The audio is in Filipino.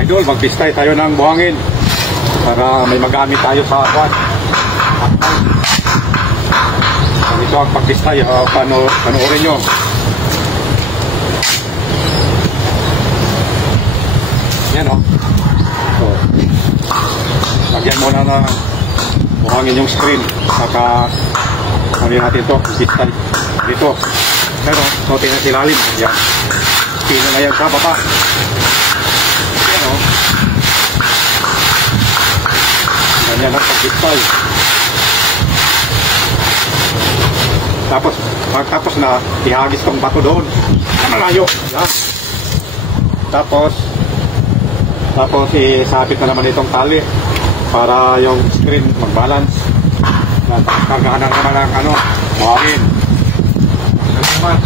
Idol, mag-pistay tayo ng buhangin para may magamit tayo sa kwan. Ito ang pag-pistay, panoorin nyo. Yan o. So, lagyan muna ng buhangin yung screen. Saka ano natin ito, pistay dito. Pero, notin na silalim. Yan. Pino na yan sa baba. Yan o. Ganyan ang pag-pistay. Tapos na ihagis tong bato doon na malayo. Yan. Tapos isabit na naman itong tali para yung screen mag-balance. Kagahan naman ang buhangin. Naman.